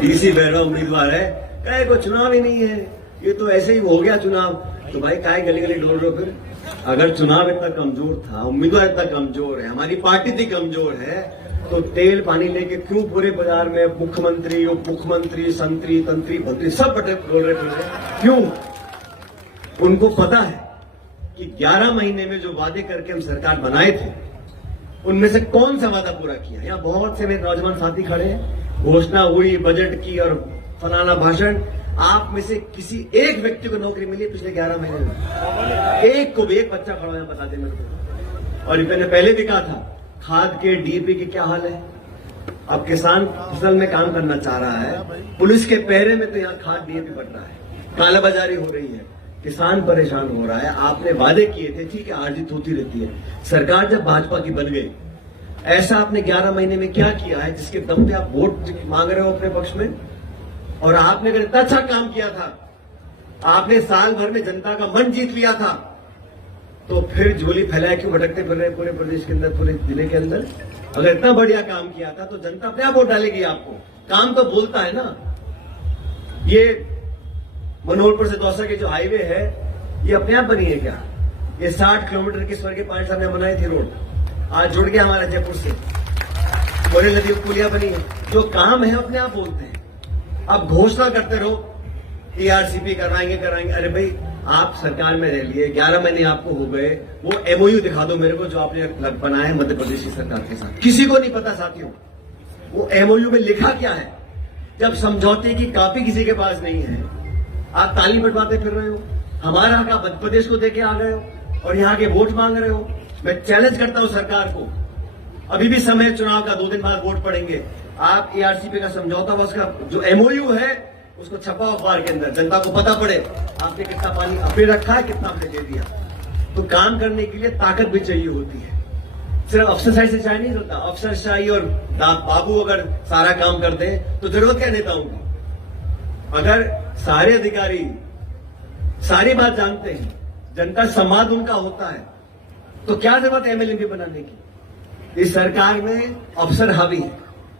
DC बहरा उम्मीदवार है, कहे को चुनाव ही नहीं है, ये तो ऐसे ही हो गया चुनाव। तो भाई काहे गली गली डोल रहे हो फिर? अगर चुनाव इतना कमजोर था, उम्मीदवार इतना कमजोर है, हमारी पार्टी इतनी कमजोर है, तो तेल पानी लेके क्यों पूरे बाजार में मुख्यमंत्री, उप मुख्यमंत्री, संतरी, तंत्री, मंत्री सब बटे बोल रहे थे? क्यों? उनको पता है कि 11 महीने में जो वादे करके हम सरकार बनाए थे, उनमें से कौन सा वादा पूरा किया? यहाँ बहुत से मेरे नौजवान साथी खड़े हैं, घोषणा हुई बजट की और फलाना भाषण, आप में से किसी एक व्यक्ति को नौकरी मिली है पिछले 11 महीने में? एक को भी, एक बच्चा खड़ा है बता दे मेरे को। और मैंने पहले भी कहा था, खाद के डीएपी के क्या हाल है? अब किसान फसल में काम करना चाह रहा है, पुलिस के पहरे में तो यहाँ खाद डीएपी बढ़ रहा है, कालाबाजारी हो रही है, किसान परेशान हो रहा है। आपने वादे किए थे, ठीक है, हार जीत होती रहती है। सरकार जब भाजपा की बन गई, ऐसा आपने 11 महीने में क्या किया है जिसके दम पे आप वोट मांग रहे हो अपने पक्ष में? और आपने अगर इतना अच्छा काम किया था, आपने साल भर में जनता का मन जीत लिया था, तो फिर झोली फैलाए क्यों भटकते फिर रहे पूरे प्रदेश के अंदर, पूरे जिले के अंदर? अगर इतना बढ़िया काम किया था तो जनता अपने आप वोट डालेगी आपको। काम तो बोलता है ना। ये मनोहरपुर से दौसा की जो हाईवे है, ये अपने आप बनी है क्या? ये 60 किलोमीटर की स्वर्गीय पांच साहब ने बनाई थी रोड, आज जुड़ गया हमारा जयपुर से, बोरे नदी पुलिया बनी है। जो काम है अपने आप बोलते हैं। अब घोषणा करते रहो टीआरसीपी करवाएंगे कराएंगे। अरे भाई, आप सरकार में रह लिए, 11 महीने आपको हो गए, वो एमओयू दिखा दो मेरे को जो आपने बनाया है मध्य प्रदेश की सरकार के साथ। किसी को नहीं पता साथियों, वो एमओयू में लिखा क्या है। जब समझौते की कॉपी किसी के पास नहीं है, आप ताली बटवाते फिर रहे हो, हमारा हक आप मध्य प्रदेश को देके आ गए हो और यहाँ के वोट मांग रहे हो। मैं चैलेंज करता हूं सरकार को, अभी भी समय चुनाव का, 2 दिन बाद वोट पड़ेंगे, आप टीआरसीपी का समझौता, उसका जो एमओयू है उसको छपाओ अखबार के अंदर, जनता को पता पड़े आपने कितना पानी अपने रखा है, कितना आपने दे दिया। तो काम करने के लिए ताकत भी चाहिए होती है, सिर्फ अफसरशाही से चाहे नहीं होता। अफसरशाही और बाबू अगर सारा काम कर दे तो जरूरत क्या नेताओं की? अगर सारे अधिकारी सारी बात जानते हैं, जनता संवाद उनका होता है, तो क्या जरूरत है एमएलएमपी बनाने की? इस सरकार में अफसर हावी है,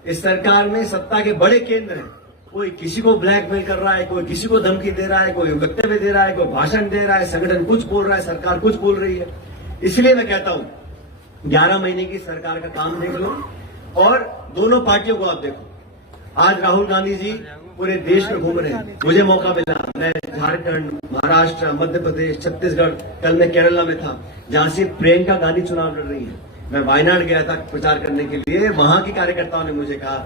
इस सरकार में सत्ता के बड़े केंद्र हैं। कोई किसी को ब्लैकमेल कर रहा है, कोई किसी को धमकी दे रहा है, कोई वक्तव्य दे रहा है, कोई भाषण दे रहा है, संगठन कुछ बोल रहा है, सरकार कुछ बोल रही है। इसलिए मैं कहता हूं 11 महीने की सरकार का काम देख लो और दोनों पार्टियों को आप देखो। आज राहुल गांधी जी पूरे देश में घूम रहे हैं, मुझे मौका मिला, मैं झारखंड, महाराष्ट्र, मध्य प्रदेश, छत्तीसगढ़, कल मैं केरला में था जहां से प्रियंका गांधी चुनाव लड़ रही है। मैं वायनाड गया था प्रचार करने के लिए, वहां के कार्यकर्ताओं ने मुझे कहा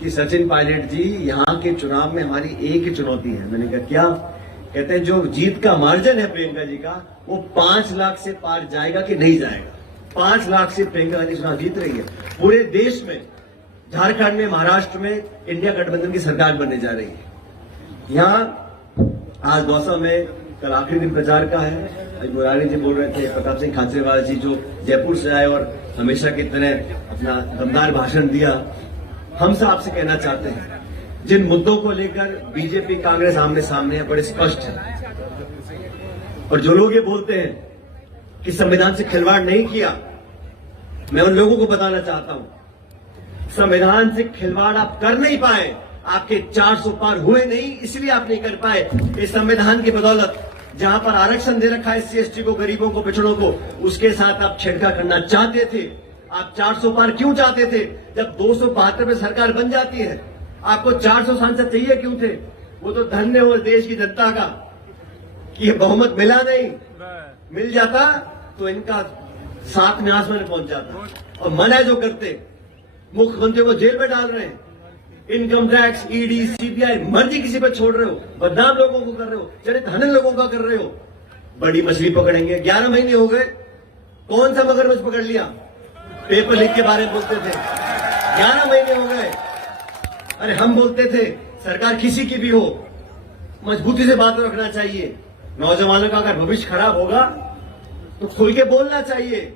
कि सचिन पायलट जी, यहाँ के चुनाव में हमारी एक ही चुनौती है। मैंने कहा क्या? कहते हैं जो जीत का मार्जिन है प्रियंका जी का, वो 5 लाख से पार जाएगा कि नहीं जाएगा। 5 लाख से प्रियंका गांधी चुनाव जीत रही है पूरे देश में। झारखंड में, महाराष्ट्र में इंडिया गठबंधन की सरकार बनने जा रही है। यहाँ आज दौसा में कल आखिरी दिन प्रचार का है। मुरारी जी बोल रहे थे, प्रताप सिंह खाचरेवाल जी जो जयपुर से आए और हमेशा की तरह अपना दमदार भाषण दिया। हम सब आपसे कहना चाहते हैं, जिन मुद्दों को लेकर बीजेपी कांग्रेस आमने सामने है, बड़े स्पष्ट है। और जो लोग ये बोलते हैं कि संविधान से खिलवाड़ नहीं किया, मैं उन लोगों को बताना चाहता हूं, संविधान से खिलवाड़ आप कर नहीं पाए। आपके 400 पार हुए नहीं, इसलिए आप नहीं कर पाए। इस संविधान की बदौलत जहां पर आरक्षण दे रखा है एससी एसटी को, गरीबों को, पिछड़ों को, उसके साथ आप छेड़छाड़ करना चाहते थे। आप 400 पार क्यों चाहते थे? जब 272 में सरकार बन जाती है, आपको 400 सांसद चाहिए क्यों थे? वो तो धन्य हो देश की जनता का कि ये बहुमत मिला नहीं, मिल जाता तो इनका 7 में आसमान पहुंच जाता। और मन है जो करते, मुख्यमंत्री को जेल में डाल रहे हैं, इनकम टैक्स, ईडी, सीबीआई, मर्जी किसी पर छोड़ रहे हो, बदनाम लोगों को कर रहे हो, चरित्र हनन लोगों का कर रहे हो। बड़ी मछली पकड़ेंगे, 11 महीने हो गए, कौन सा मगरमच्छ पकड़ लिया? पेपर लीक के बारे में बोलते थे, 11 महीने हो गए। अरे हम बोलते थे सरकार किसी की भी हो, मजबूती से बात रखना चाहिए। नौजवानों का अगर भविष्य खराब होगा तो खुल के बोलना चाहिए।